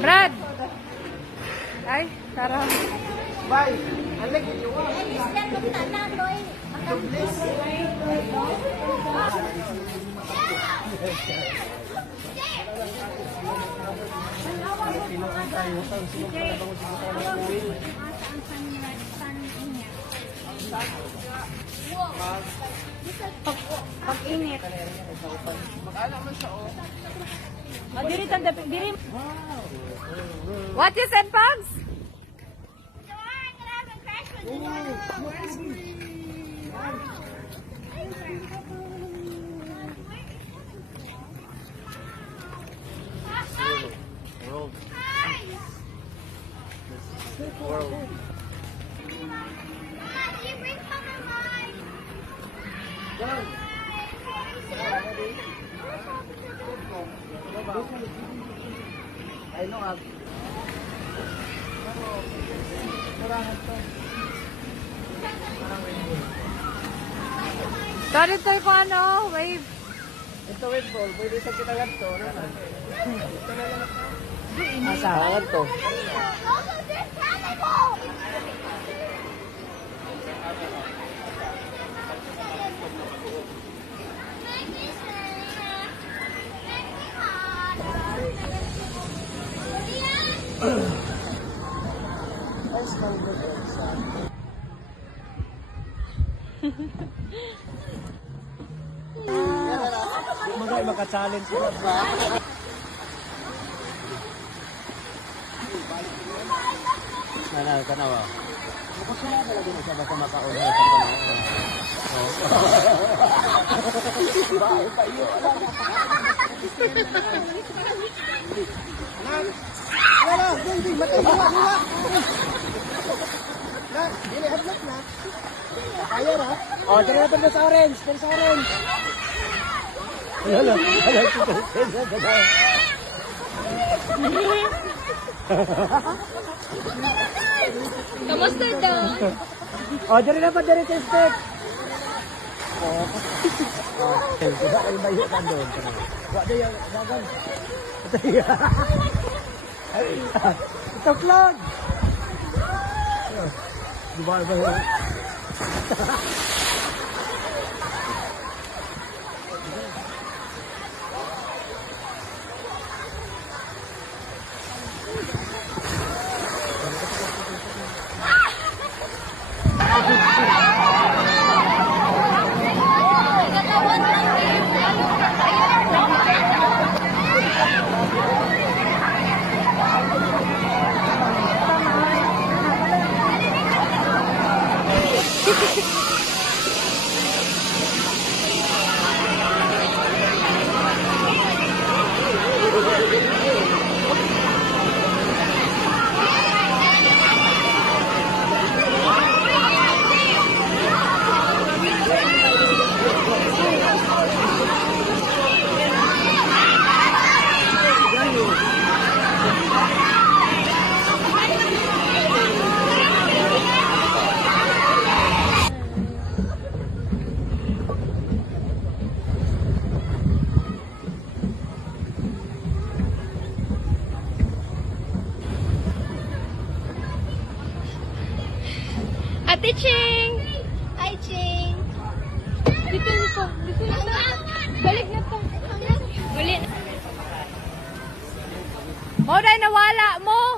Brad! Ay, Sarah. Bye! Alag! Pag-init. Oh, diri tanda, diri. What you said, Pogs? I know I've Sorry tayo ko ano, wave. ito wave ball, pwede sa kita lang to. Masahan to. Magay maka-challenge sila ba? Nanalo ka na ba? Bukas na talaga na siya baka makauna sa panahon. Bahay pa iyo. Wala, hindi matay wala. Na, dili hadlok na. Kaya na. Oh, tara na sa orange, sa orange. Hello. Kamusta daw? Oh, dari na pa dari sa step. Oh. Sudah kayo bayo ka doon. Wala na yung dagan. Ito, Claude. Diba ba? Ate Ching! Hi, Ching. Dito na. Balik na to. Uli. Mo na nawala mo!